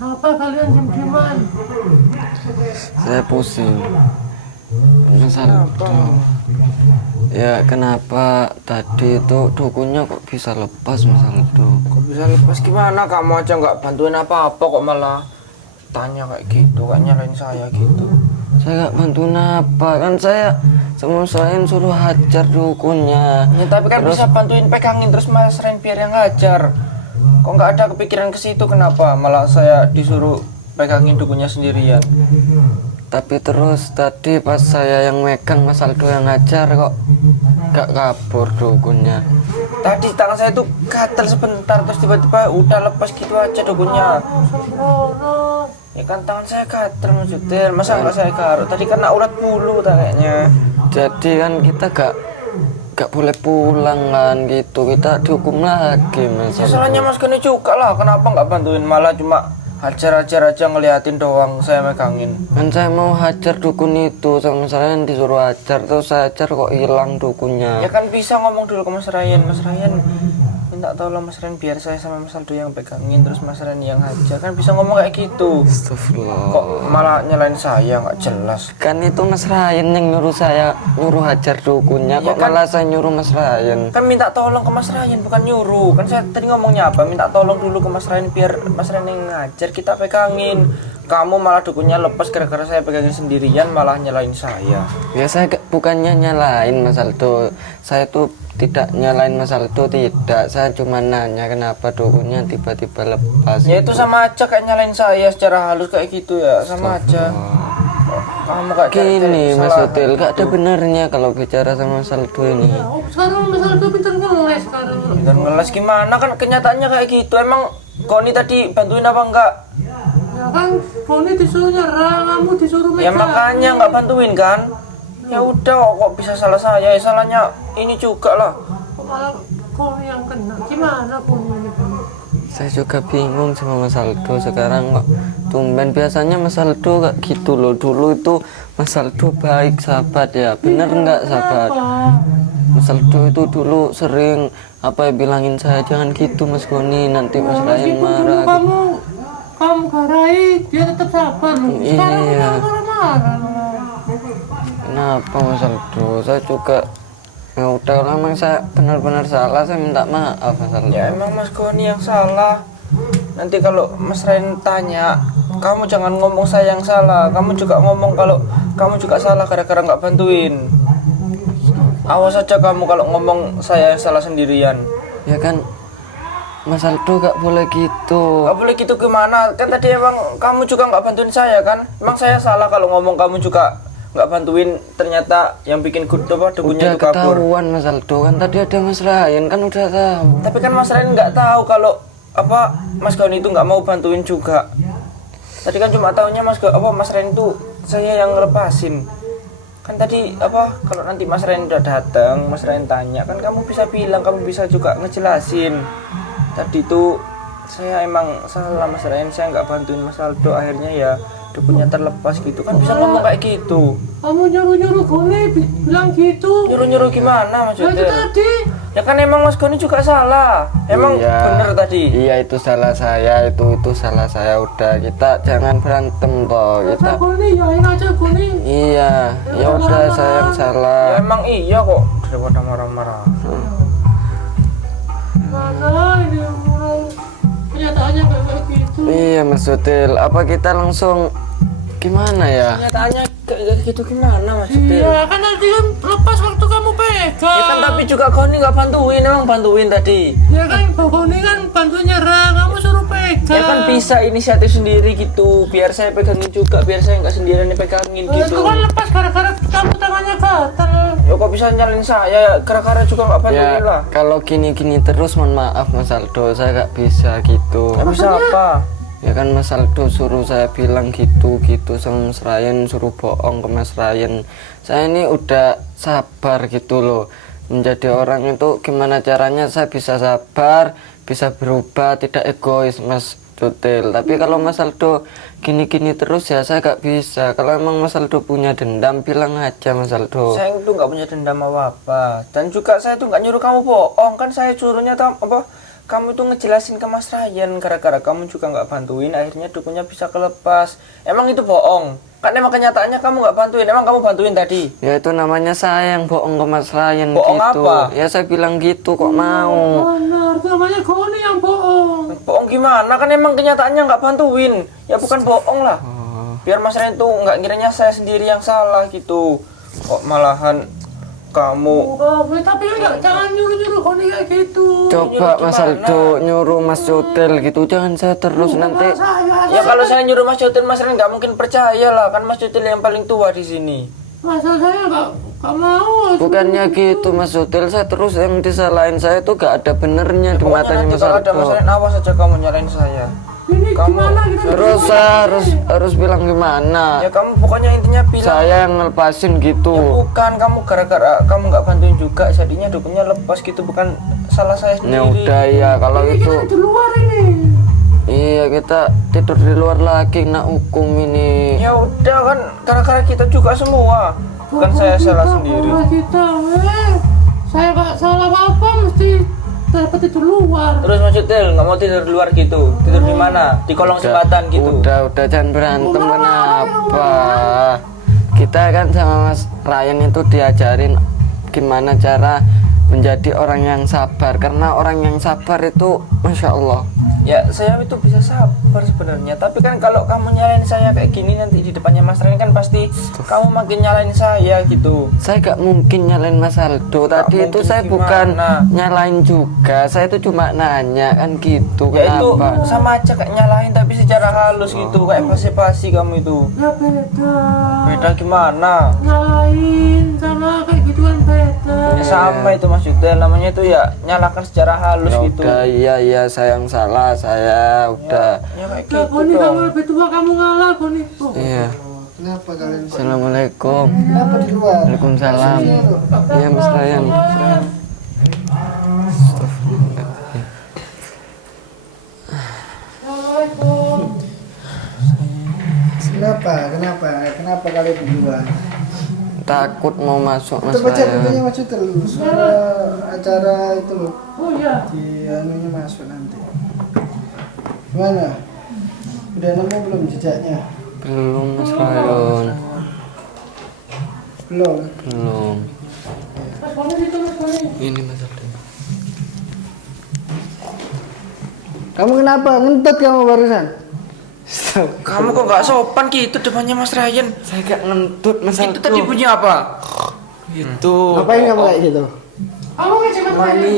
Apa kalian diam-diaman? Saya pusing. Mas Aldo. Ya kenapa tadi itu dukunya kok bisa lepas Mas Aldo? Kok bisa lepas gimana? Kamu aja nggak bantuin apa-apa kok malah tanya kayak gitu, kayak nyalain saya gitu. Saya nggak bantuin apa, kan saya sama selain suruh hajar dukunya. Ya, tapi kan bisa bantuin pegangin terus Mas Ren biar yang ngajar. Kok nggak ada kepikiran ke situ, kenapa malah saya disuruh pegangin dukunya sendirian? Tapi terus tadi pas saya yang megang Mas Aldo yang ngajar kok gak kabur dukunya. Tadi tangan saya tuh gatel sebentar terus tiba-tiba udah lepas gitu aja dukunya. Ya kan tangan saya gatel maksudnya, masa nggak saya garuk? Tadi kena urat bulu kayaknya. Jadi kan kita gak boleh pulang kan gitu, kita dihukum lagi Mas Ya Aldo. salahnya Mas Gani juga lah, kenapa nggak bantuin, malah cuma hajar-hajar aja ngeliatin doang, saya megangin. Kan saya mau hajar dukun itu, sama saya yang disuruh hajar, terus saya hajar kok hilang dukunnya. Ya kan bisa ngomong dulu ke Mas Ryan minta tolong Mas Ryan biar saya sama Mas Aldo yang pegangin terus Mas Ryan yang hajar, kan bisa ngomong kayak gitu. Astagfirullah. Kok malah nyalain saya, nggak jelas. Kan itu Mas Ryan yang nyuruh saya nyuruh hajar dukunnya, Ya kok kan? malah saya nyuruh Mas Ryan. Kan minta tolong ke Mas Ryan bukan nyuruh, kan saya tadi ngomongnya apa, minta tolong dulu ke Mas Ryan biar Mas Ryan yang ngajar, kita pegangin. Kamu malah dukunnya lepas gara-gara saya pegangin sendirian, malah nyalain saya. Ya saya bukannya nyalain Mas Aldo, saya tuh tidak nyalain Mas Aldo, tidak. Saya cuma nanya kenapa dukunnya tiba-tiba lepas. Ya itu sama aja kayak nyalain saya secara halus kayak gitu ya, sama aja. Kamu kayak Gini Mas salah. Hotel, gak ada benernya kalau bicara sama Mas Aldo ini. Oh, sekarang Mas Aldo pintar ngeles sekarang. Dan ngeles gimana, kan kenyataannya kayak gitu. Emang Koni tadi bantuin apa enggak? Ya kan, Boni disuruh nyerang, kamu disuruh Ya megang. makanya nggak bantuin kan? Ya udah kok bisa salah saya, ya salahnya ini juga lah. Kok malah Boni yang kena? Gimana Boni ini? Saya juga bingung sama Mas Aldo sekarang kok tumben. Biasanya Mas Aldo gak gitu loh. Dulu itu Mas Aldo baik sahabat ya, bener nggak sahabat? Mas Aldo itu dulu sering apa ya bilangin saya jangan gitu Mas Goni, nanti Mas Ryan marah. Kamu garai, dia tetap sabar loh. Sekarang Iya. udah marah-marah. Kenapa Mas Aldo? Saya juga ya udah memang saya benar-benar salah, saya minta maaf Mas Aldo. Ya emang Mas Koni yang salah. Nanti kalau Mas Ren tanya, kamu jangan ngomong saya yang salah. Kamu juga ngomong kalau kamu juga salah gara-gara nggak bantuin. Awas aja kamu kalau ngomong saya yang salah sendirian. Ya kan Mas Aldo gak boleh gitu. Gak boleh gitu gimana? Kan tadi emang kamu juga nggak bantuin saya kan? Emang saya salah kalau ngomong kamu juga nggak bantuin, ternyata yang bikin dukunnya Udah itu kabur. ketahuan Mas Aldo, kan tadi ada Mas Ryan kan udah tahu. Tapi kan Mas Ren nggak tahu kalau apa Mas Goni itu nggak mau bantuin juga. Tadi kan cuma tahunya Mas Ren itu saya yang ngelepasin. Kan tadi apa kalau nanti Mas Ren udah datang, Mas Ren tanya, kan kamu bisa bilang, kamu bisa juga ngejelasin. Tadi tuh saya emang salah Mas Ren, saya nggak bantuin Mas Aldo, akhirnya ya dukunnya terlepas gitu, kan bisa ngomong kayak gitu. Kamu nyuruh-nyuruh Boni bilang gitu. Nyuruh-nyuruh gimana Nah, itu maksudnya? tadi. Ya kan emang Mas Goni juga salah. Emang Iya. bener tadi. Iya itu salah saya, itu salah saya. Udah kita jangan berantem toh kita. Boni, yain aja Boni. Iya, ya udah saya yang Ya salah. emang iya kok, daripada marah-marah. Mana ini orang kenyataannya kayak gitu. Iya Mas Hotel, apa kita langsung gimana ya? Kenyataannya kayak gitu gimana maksudnya? Iya kan tadi kan lepas waktu kamu pegang. Ya kan tapi juga kau ini nggak bantuin, emang bantuin tadi. Ya kan Boni kan bantu nyerang, kamu suruh pegang. Ya kan bisa inisiatif sendiri gitu, biar saya pegangin juga, biar saya nggak sendirian dipegangin Itu gitu. kan lepas gara-gara kamu tangannya gatal. Ya kok bisa nyalin saya, gara-gara juga nggak bantuin Ya lah. kalau gini-gini terus mohon maaf Mas Aldo, saya gak bisa gitu. Ya bisa apa? Ya kan Mas Aldo suruh saya bilang gitu sama Mas Ryan, suruh bohong ke Mas Ryan. Saya ini udah sabar gitu loh. Menjadi orang itu gimana caranya saya bisa sabar, bisa berubah, tidak egois Mas Tutil. Tapi kalau Mas Aldo gini-gini terus ya saya gak bisa. Kalau emang Mas Aldo punya dendam bilang aja Mas Aldo. Saya itu nggak punya dendam apa-apa. Dan juga saya tuh nggak nyuruh kamu bohong. Kan saya suruhnya kamu tuh ngejelasin ke Mas Ryan. Gara-gara kamu juga nggak bantuin, akhirnya dukunya bisa kelepas. Emang itu bohong? Kan emang kenyataannya kamu nggak bantuin. Emang kamu bantuin tadi? Ya itu namanya saya yang bohong ke Mas Ryan Bohong gitu. apa? Ya saya bilang gitu kok mau. Benar, itu namanya Koni yang bohong. Bohong gimana? Kan emang kenyataannya nggak bantuin. Ya bukan bohong lah. Biar Mas Ryan tuh nggak ngiranya saya sendiri yang salah gitu. Kok malahan kamu? Tapi jangan nyuruh Koni kayak gitu. Coba Nyuruh Mas gimana? Aldo nyuruh Mas Tutil gitu. Jangan saya terus nanti. Ya kalau saya nyuruh Mas Jotin, Mas Ryan nggak mungkin percaya lah. Kan Mas Jotin yang paling tua di sini. Masa saya gak mau. Bukannya gitu Mas Tutil, saya terus yang disalahin saya tuh gak ada benernya di Pokoknya matanya nanti Mas kalau ada Mas Aldo. Ryan, awas aja kamu nyalain saya. Ini Kamu- gimana gitu? Terus saya harus bilang gimana? Ya kamu pokoknya intinya bilang. Saya yang ngelepasin gitu. Ya bukan, kamu gara-gara kamu nggak bantuin juga, jadinya dukunya lepas gitu, bukan salah saya Ya sendiri. udah ya kalau Ini itu. kita di luar ini. Iya kita tidur di luar lagi nak hukum ini. Ya udah kan, gara-gara kita juga semua, bukan saya salah sendiri. Kita, saya gak salah apa-apa, mesti dapat itu luar. Terus Mas Yutil nggak mau tidur di luar gitu, tidur di mana? Di kolong jembatan gitu. Udah jangan berantem kenapa? Kita kan sama Mas Ryan itu diajarin gimana cara menjadi orang yang sabar, karena orang yang sabar itu Masya Allah. Ya saya itu bisa sabar sebenarnya, tapi kan kalau kamu nyalain saya kayak gini nanti di depannya Mas Ryan kan pasti kamu makin nyalain saya gitu. Saya gak mungkin nyalain Mas Aldo. Tadi itu mungkin saya gimana? bukan nyalain juga. Saya itu cuma nanya kan gitu. Ya itu Kenapa? sama aja kayak nyalain tapi secara halus gitu, kayak basa-basi kamu itu. Ya beda. Beda gimana? Nyalain sama kayak gitu kan beda. Ya sama itu Mas Yutil, namanya itu ya nyalakan secara halus Ya gitu. udah, iya saya yang salah. Saya udah. Ya kayak Ya gitu Koni, kamu dong. lebih tua, kamu ngalah Koni. Oh. Iya. Kenapa kalian kok? Assalamualaikum. Kenapa di luar? Waalaikumsalam. Iya Mas Ryan. Assalamualaikum. Kenapa kalian di luar? Takut mau masuk Mas Itu baca Ryan. bukunya Mas Cutel, suara acara itu loh. Oh iya. Di anunya masuk nanti. Gimana? Udah nemu belum jejaknya? Belum Mas Ryan. Belum. Belum. Mas Koni itu Mas Koni. Ini Mas Aldo. Kamu kenapa? Ngentut kamu barusan? Kamu kok nggak sopan gitu depannya Mas Ryan? Saya gak ngentut Mas Aldo. Itu tadi bunyi apa? Itu. Ngapain kamu kayak gitu? Kamu ngecek apa ini?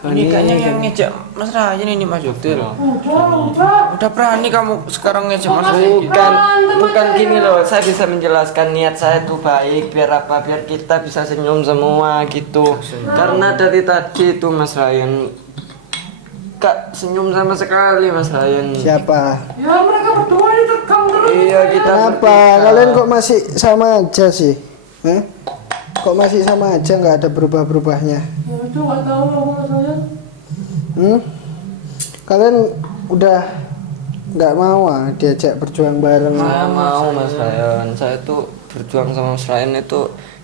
Ini kayaknya yang ngejek Mas Ryan ini Mas Yutil. Udah. Udah berani kamu sekarang ngejek Mas Ryan gitu. Bukan gini loh, saya bisa menjelaskan niat saya itu baik biar apa, biar kita bisa senyum semua gitu. Karena dari tadi itu Mas Ryan gak senyum sama sekali Mas Ryan. Siapa? Ya mereka berdua ini tegang terus. Iya kita Kenapa? bertiga. Kalian kok masih sama aja sih? Hah? Kok masih sama aja nggak ada berubah-berubahnya? Ya itu gak tahu aku Mas saya. Kalian udah nggak mau diajak berjuang bareng? Saya mau Mas Ryan. Saya tuh berjuang sama Mas Ryan itu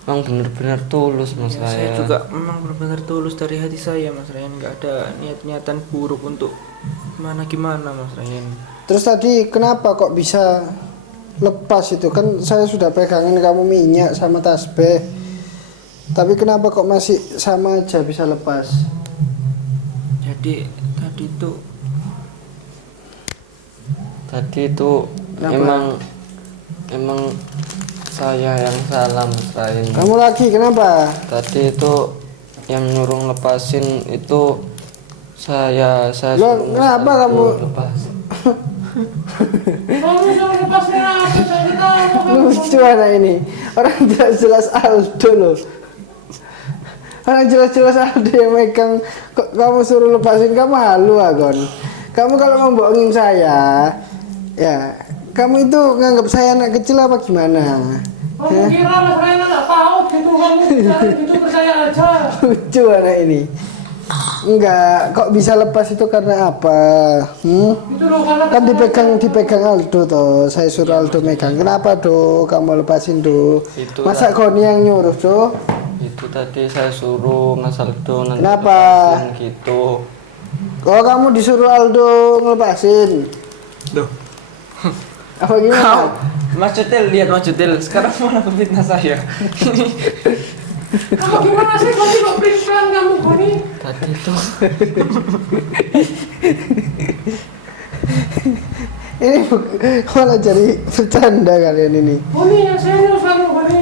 emang bener-bener tulus Mas Saya Ryan. juga memang benar-benar tulus dari hati saya Mas Ryan, nggak ada niat-niatan buruk untuk gimana Mas Ryan. Terus tadi kenapa kok bisa lepas itu? Kan saya sudah pegangin kamu minyak sama tasbih. Tapi kenapa kok masih sama aja bisa lepas? Jadi Tadi itu Kenapa? emang saya yang salah Mas Ryan. Kamu lagi kenapa? Tadi itu yang nyuruh lepasin itu saya Loh, suruh kenapa Mas Aldo kamu- lepas. Kamu suruh lepasnya apa? Saya tahu. Lucu anak ini. Orang jelas-jelas Aldo loh. Orang jelas-jelas Aldo yang megang. Kok kamu suruh lepasin, kamu halu Agon. Kamu kalau mau bohongin saya, ya kamu itu nganggap saya anak kecil apa gimana? Kamu kira Mas Ryan nggak tahu gitu, kamu jangan gitu percaya aja. Lucu anak ini. Enggak, kok bisa lepas itu karena apa? Itu loh karena Kan dipegang Aldo toh. Saya suruh Aldo megang. Kenapa do? Kamu lepasin do. Itu Masa Goni yang nyuruh do? Itu tadi saya suruh Mas Aldo nanti Kenapa? lepasin gitu. Oh kamu disuruh Aldo ngelepasin. Duh. Apa gimana? Mas Cutil, lihat Mas Cutil. Sekarang malah fitnah saya. kamu gimana sih Goni kok pelan kamu Goni? Tadi itu Ini malah jadi bercanda kalian ini. Goni yang serius kamu Goni.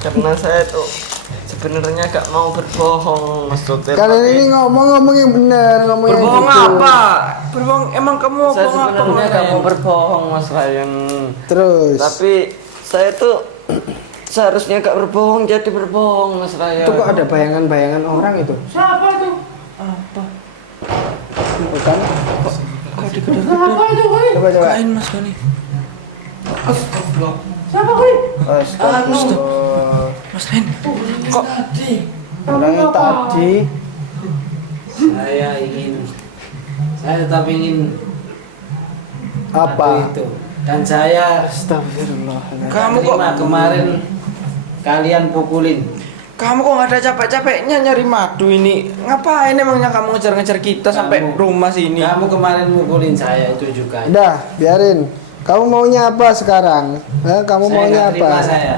karena saya tuh sebenarnya gak mau berbohong Mas Dotel. Kalian ini ngomong yang benar, ngomong yang Berbohong jujur. apa? Berbohong emang kamu Saya bohong apa? sebenarnya Mas gak mau Ryan? berbohong Mas Ryan. Terus. Tapi saya tuh seharusnya gak berbohong jadi berbohong Mas Ryan. Itu kok ada bayangan-bayangan orang itu? Siapa itu? Bukan? Siapa itu Goni? Coba. Kain Mas Goni. Siapa Goni? Astagfirullah. Mas Ren. Kok Orangnya tadi. Saya tetap ingin Apa? itu, dan saya Astagfirullah. kamu kok terima kemarin kalian pukulin. kamu kok nggak ada capek-capeknya nyari madu ini? Ngapain emangnya kamu ngejar-ngejar kita sampai rumah sini? Kamu kemarin pukulin saya itu juga. Udah, biarin. Kamu maunya apa sekarang? Kamu Saya maunya nggak terima apa? saya.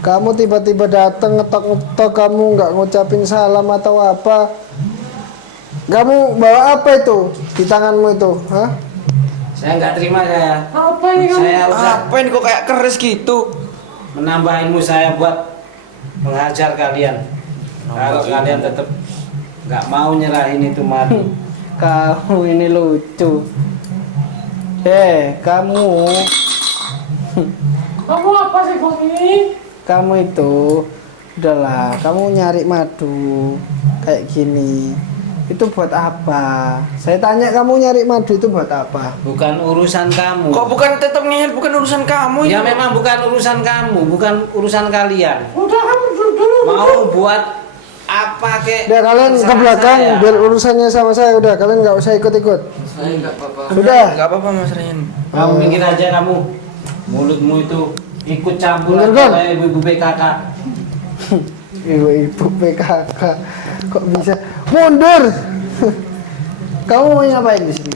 Kamu tiba-tiba datang ngetok-ngetok, kamu nggak ngucapin salam atau apa? Kamu bawa apa itu di tanganmu itu? Hah? Saya nggak terima saya. Apa ini kamu? Saya udah Apa ini kok kayak keris gitu? menambah ilmu saya buat menghajar kalian. Kalau kalian tetap nggak mau nyerahin itu madu. Kamu ini lucu. Kamu Kamu apa sih Goni? kamu itu udahlah, kamu nyari madu kayak gini. Itu buat apa? Saya tanya kamu nyari madu itu buat apa? Bukan urusan kamu. Kok bukan tetap ngeyel, bukan urusan kamu Ya ini? memang bukan urusan kamu, bukan urusan kalian. Udah kamu dulu. Mau buat apa kek? Udah kalian ke terserah belakang saya. biar urusannya sama saya. Udah kalian nggak usah ikut-ikut. Saya gak apa-apa. Sudah. Nggak apa-apa Mas Ryan. Kamu mikir aja kamu, mulutmu itu ikut campur Bener, Gon? kayak ibu-ibu PKK. Ibu-ibu PKK kok bisa mundur? Kamu mau ngapain di sini?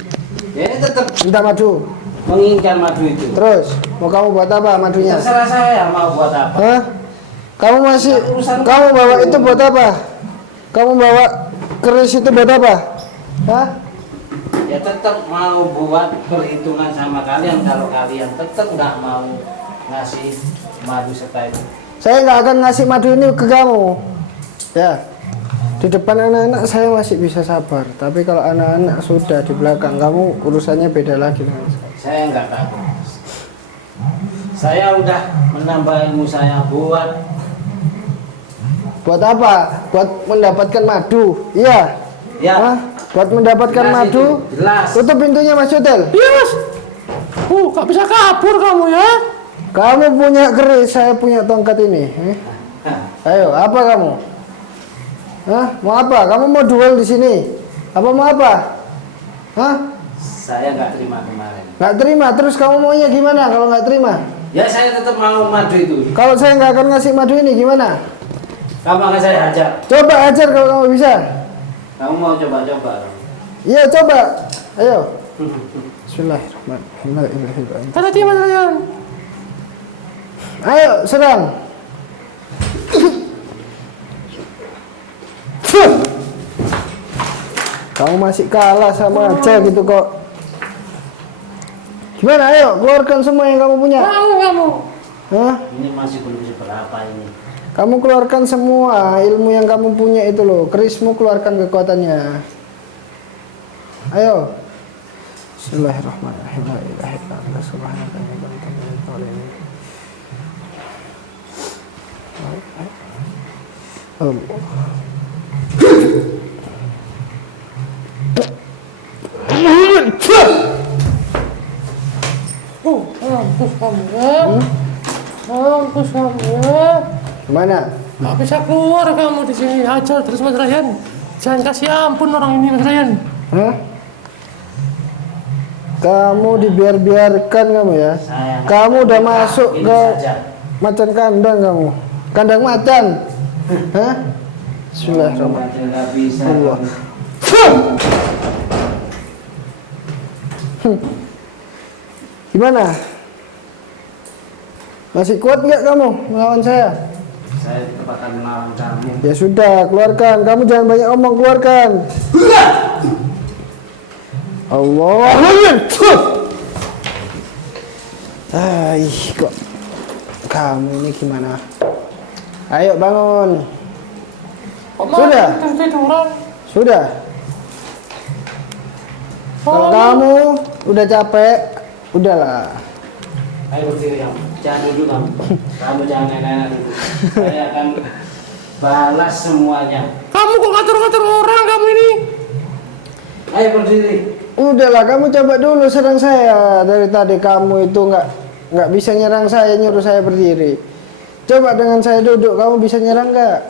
Ya ini tetap Minta madu. menginginkan madu itu. Terus mau kamu buat apa madunya? Terserah saya mau buat apa. Hah? Kamu masih kamu bawa itu buat apa? Kamu bawa keris itu buat apa? Hah? Ya tetap mau buat perhitungan sama kalian kalau kalian tetap nggak mau ngasih madu serta itu. Saya nggak akan ngasih madu ini ke kamu. Ya. Di depan anak-anak saya masih bisa sabar, tapi kalau anak-anak sudah di belakang kamu urusannya beda lagi dengan saya. Saya nggak takut. Saya udah menambah ilmu saya Buat apa? Buat mendapatkan madu. Iya. ya. Hah? Buat mendapatkan Jelas madu. itu, jelas. Tutup pintunya Mas Hotel. Iya Mas. Gak bisa kabur kamu ya? Kamu punya keris, saya punya tongkat ini. Ayo, apa kamu? Hah? Mau apa? Kamu mau duel di sini? Apa mau apa? Hah? Saya nggak terima kemarin. Nggak terima. Terus kamu maunya gimana kalau nggak terima? Ya saya tetap mau madu itu. Kalau saya nggak akan ngasih madu ini gimana? Kamu akan saya hajar. Coba ajar kalau kamu bisa. Kamu mau coba-coba? Iya, coba. Ayo. Bismillahirrahmanirrahim. Tadi Mas Ryan. Ayo, serang. Kamu masih kalah sama aja gitu kok. Gimana? Ayo, keluarkan semua yang kamu punya. Kamu. Hah? Ini masih belum seberapa ini. Kamu keluarkan semua ilmu yang kamu punya itu loh. Kerismu keluarkan kekuatannya. Ayo. Bismillahirrahmanirrahim. La ilaha illallah subhanaka inni kuntu minadh dhalimin. Mampus kamu ya. Mampus kamu ya. Gimana? Gak bisa keluar kamu di sini aja terus Mas Ryan. Jangan kasih ampun orang ini Mas Ryan. Hah? Kamu dibiarkan kamu ya? Kamu udah masuk ke macan kandang kamu. Kandang macan. Hah? Bismillahirrahmanirrahim. Nggak bisa. Allah. Gimana? Masih kuat nggak kamu melawan saya? Saya tetap akan melawan kamu. Ya sudah, keluarkan. Kamu jangan banyak omong, keluarkan. Allah. Ai, kok kamu ini gimana? Ayo bangun. Sudah? Tiduran. Sudah. Kalau kamu udah capek, udahlah. Ayo berdiri kamu. Jangan duduk kamu. Kamu jangan enak-enak dulu. Saya akan balas semuanya. Kamu kok ngatur-ngatur orang kamu ini? Ayo berdiri. Udahlah, kamu coba dulu serang saya. Dari tadi kamu itu nggak bisa nyerang saya, nyuruh saya berdiri. Coba dengan saya duduk, kamu bisa nyerang nggak?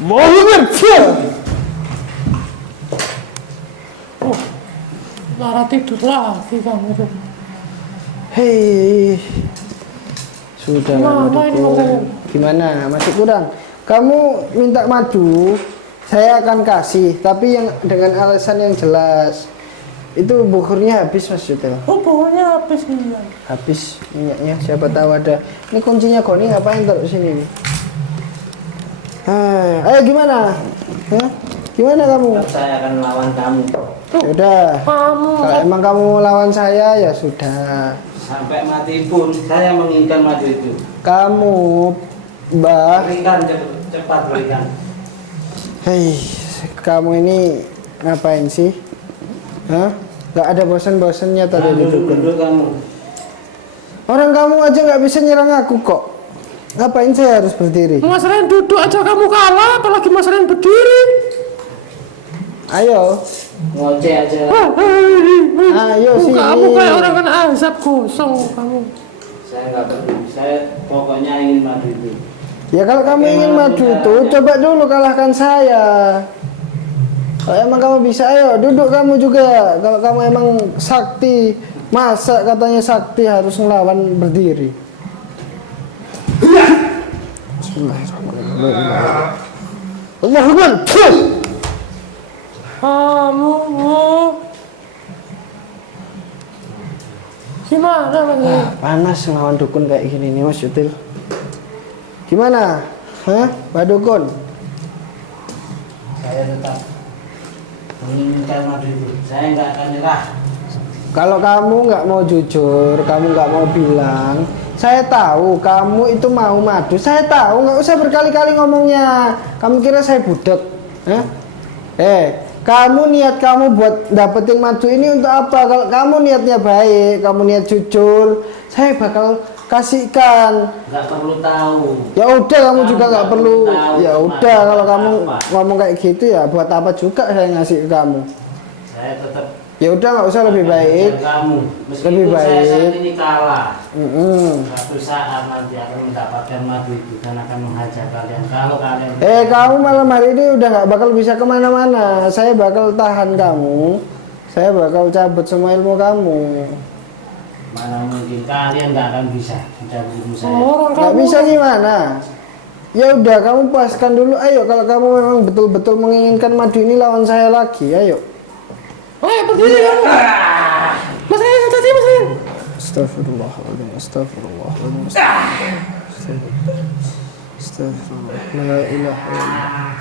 Mau Lara tidur lagi kamu tuh. Hei, sudah Gimana ini, Mas Ryan? Gimana? Masih kurang? Kamu minta madu, saya akan kasih, tapi yang dengan alasan yang jelas. Itu bukurnya habis Mas Jutel. Oh, baunya habis nih. Habis minyaknya, siapa tahu ada. Ini kuncinya Goni ngapain taruh sini nih? Ayo gimana? Hah? Gimana kamu? Tetap saya akan melawan kamu. Udah. Kamu Kalau emang kamu lawan saya ya sudah. Sampai mati pun saya menginginkan madu itu. Kamu, Mbah. Berikan cepat berikan. Hei, kamu ini ngapain sih? Hah? Gak ada bosan-bosannya tadi duduk. Duduk kamu. Orang kamu aja nggak bisa nyerang aku kok. Ngapain saya harus berdiri? Mas Ryan duduk aja kamu kalah, apalagi Mas Ryan berdiri. Ayo, Ngoceh aja. ayo sini. Kamu kayak orang kan azab gosong kamu. Saya nggak peduli. Saya pokoknya ingin madu itu. Ya kalau kamu ingin maju itu, coba dulu kalahkan saya. Kalau emang kamu bisa, ayo duduk kamu juga. Kalau kamu emang sakti, masa katanya sakti harus ngelawan berdiri. Bismillahirrahmanirrahim. Allahu Akbar. Kamu gimana Mas Ryan? Panas ngelawan dukun kayak gini nih Mas Yutil. Gimana? Hah? Pak Dukun? Saya tetap menginginkan madu itu. Saya nggak akan nyerah. Kalau kamu nggak mau jujur, kamu nggak mau bilang, saya tahu kamu itu mau madu. Saya tahu, nggak usah berkali-kali ngomongnya. Kamu kira saya budak? Hah? Kamu niat kamu buat dapetin madu ini untuk apa? Kalau kamu niatnya baik, kamu niat jujur, saya bakal kasihkan. Nggak perlu tahu. Ya udah, kamu juga nggak nggak perlu. perlu tahu Ya cuma udah, kalau buat kamu apa. ngomong kayak gitu ya buat apa juga saya ngasih ke kamu. Saya tetap Ya udah, nggak usah, lebih baik. mengejar kamu. Meskipun Lebih saya saat baik. ini kalah. Suatu saat nanti akan mendapatkan madu itu dan akan menghajar kalian. Kalau kalian Kamu malam hari ini udah nggak bakal bisa kemana-mana. Saya bakal tahan kamu. Saya bakal cabut semua ilmu kamu. mana mungkin kalian nggak akan bisa tidak ilmu saya. Orang Nggak kamu bisa gimana? Ya udah, kamu puaskan dulu. Ayo, kalau kamu memang betul-betul menginginkan madu ini, lawan saya lagi. Ayo. Ayo berdiri kamu. Mas Ryan tadi Mas Ryan. Astagfirullahaladzim. Astagfirullahaladzim. Astagfirullah. La ilaha illallah.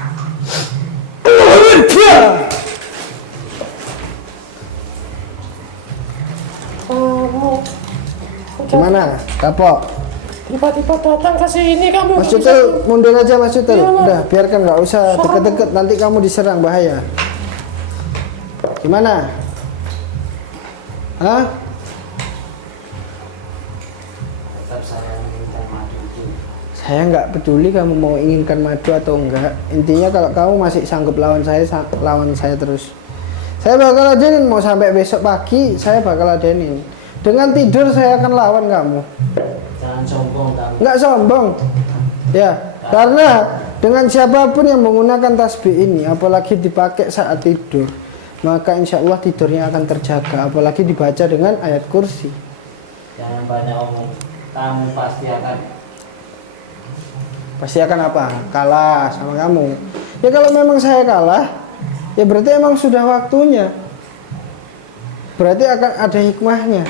Kamu Gimana? Kapok? tiba-tiba datang ke sini kamu. Mas Cutel, mundur aja Mas Cutel. Iya, Mas. Udah, biarkan, nggak usah deket-deket. Nanti kamu diserang, bahaya. Gimana? Hah? Tetap saya menginginkan madu itu. Saya nggak peduli kamu mau inginkan madu atau enggak. Intinya kalau kamu masih sanggup lawan saya terus. Saya bakal adenin, mau sampai besok pagi saya bakal adenin. Dengan tidur saya akan lawan kamu. Jangan sombong kamu. Nggak sombong. Ya, karena dengan siapapun yang menggunakan tasbih ini, apalagi dipakai saat tidur, maka insya Allah tidurnya akan terjaga. Apalagi dibaca dengan ayat kursi. Jangan banyak omong. Kamu Pasti akan apa? Kalah sama kamu. Ya kalau memang saya kalah, ya berarti emang sudah waktunya. Berarti akan ada hikmahnya.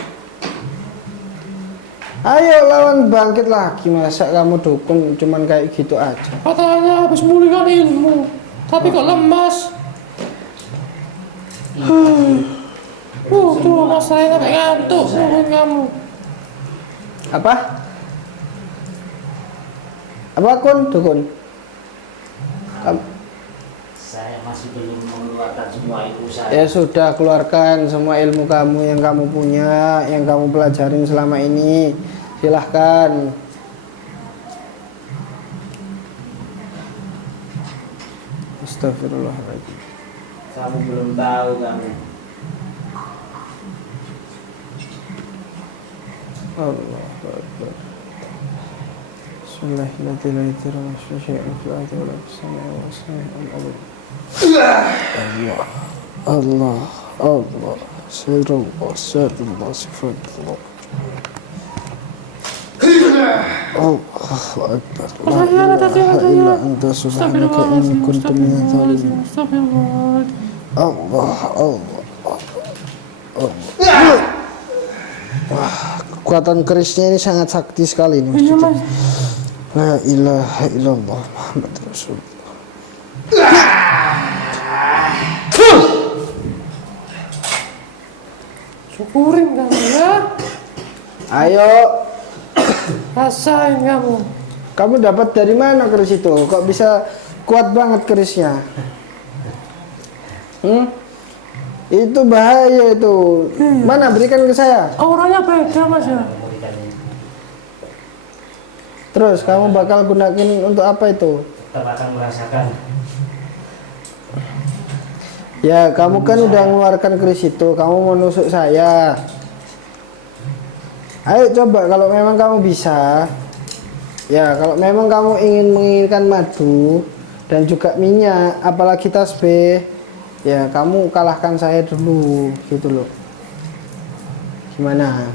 Ayo lawan bangkit lagi, masa kamu dukun cuman kayak gitu aja. Katanya habis memulihkan ilmu, tapi kok lemas. Tuh mas saya sampai ngantuk nungguin kamu. Apa? Apa dukun? Saya masih belum mengeluarkan semua ilmu saya. Ya sudah, keluarkan semua ilmu kamu yang kamu punya, yang kamu pelajarin selama ini. Silahkan. Astagfirullahaladzim. Kamu belum tahu kamu. Allah Akbar. Bismillahirrahmanirrahim. Allah, Allah, sirullah, sirullah, sifatullah. Allahu Akbar. La ilaha illa anta subhanaka inni kuntu minadh dhalimin. Allah, Allah, Allah. Wah, kekuatan kerisnya ini sangat sakti sekali ini. La ilaha illallah Muhammad Rasulullah. Syukurin kamu ya. Ayo, Rasain kamu. kamu dapat dari mana keris itu? Kok bisa kuat banget kerisnya? Itu bahaya itu. Mana, berikan ke saya. Auranya beda mas ya. Terus kamu bakal gunain untuk apa itu? Tetap akan merasakan. Ya, kamu kan udah mengeluarkan keris itu, kamu mau nusuk saya. Ayo coba kalau memang kamu bisa. Ya, kalau memang kamu menginginkan madu dan juga minyak, apalagi tasbih, ya kamu kalahkan saya dulu, gitu loh. Gimana?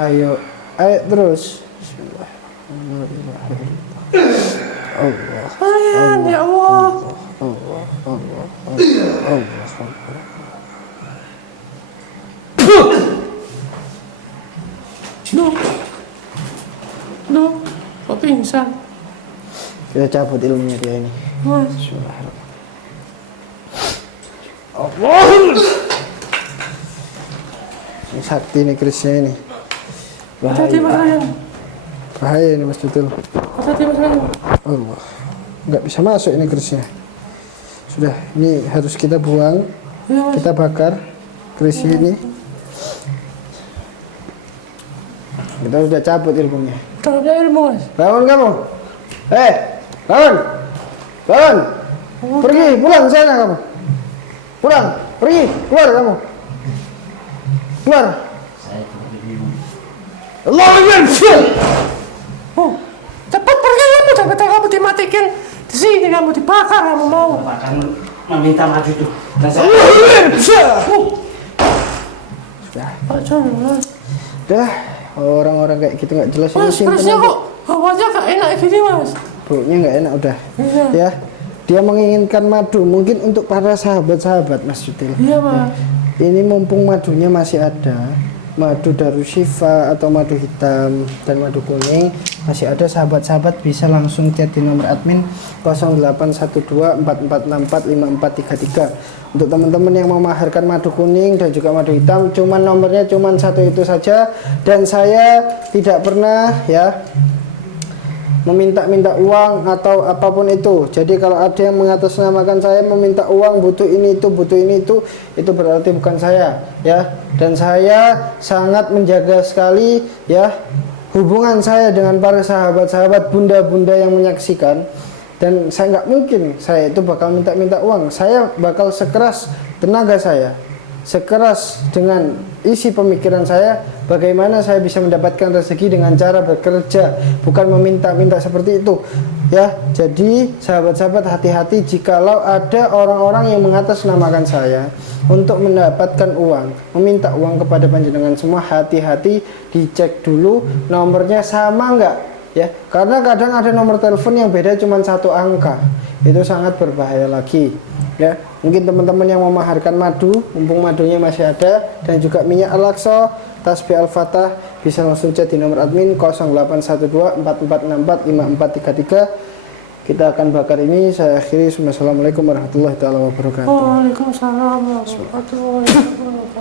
Ayo, ayo terus. Allah. Ya Allah. Allah. Duh, kok pingsan? Kita cabut ilmunya dia ini. Mas. Allah. Ini sakti nih kerisnya ini. Hati-hati mas sayang. Bahaya ini Mas Tutul. Hati-hati mas sayang. Allah. Nggak bisa masuk ini kerisnya. Sudah, ini harus kita buang. Iya mas. Kita bakar keris ini. Kita sudah cabut ilmunya. Udah punya ilmu mas. Bangun kamu. Bangun. Bangun. Pergi, pulang sana kamu. Pulang, pergi, keluar kamu. Keluar. Saya tidak bingung. Allah Akbar. Oh, cepat pergi kamu, jangan kamu dimatikan. Di sini kamu dibakar kamu mau. Bapak akan meminta maju itu. Dan saya Pak Jonas. Dah, orang-orang kayak gitu nggak jelas ini Mas, simpen terusnya aja. kok hawanya gak enak gini mas. Baunya nggak enak udah. Iya. Ya, dia menginginkan madu mungkin untuk para sahabat-sahabat Mas Yutil. Iya mas. Ini mumpung madunya masih ada, madu Darushifa atau madu hitam dan madu kuning masih ada, sahabat-sahabat bisa langsung chat di nomor admin 081244645433. Untuk teman-teman yang memaharkan madu kuning dan juga madu hitam, cuman nomornya cuman satu itu saja, dan saya tidak pernah ya meminta-minta uang atau apapun itu. Jadi kalau ada yang mengatasnamakan saya meminta uang, butuh ini itu berarti bukan saya ya. Dan saya sangat menjaga sekali ya hubungan saya dengan para sahabat-sahabat, bunda-bunda yang menyaksikan. dan saya nggak mungkin saya itu bakal minta uang. Saya bakal sekeras tenaga saya, sekeras dengan isi pemikiran saya, bagaimana saya bisa mendapatkan rezeki dengan cara bekerja, bukan meminta-minta seperti itu ya. Jadi sahabat-sahabat, hati-hati jikalau ada orang-orang yang mengatasnamakan saya untuk mendapatkan uang, meminta uang kepada panjenengan semua. Hati-hati, dicek dulu nomornya sama enggak ya, karena kadang ada nomor telepon yang beda cuma 1 angka, itu sangat berbahaya lagi ya. Mungkin teman-teman yang memaharkan madu, mumpung madunya masih ada, dan juga minyak Al-Aqsa, tasbih Al-Fatah, bisa langsung chat di nomor admin 0812 4464 5433. Kita akan bakar ini. Saya akhiri. Assalamualaikum warahmatullahi wabarakatuh. Waalaikumsalam warahmatullahi wabarakatuh.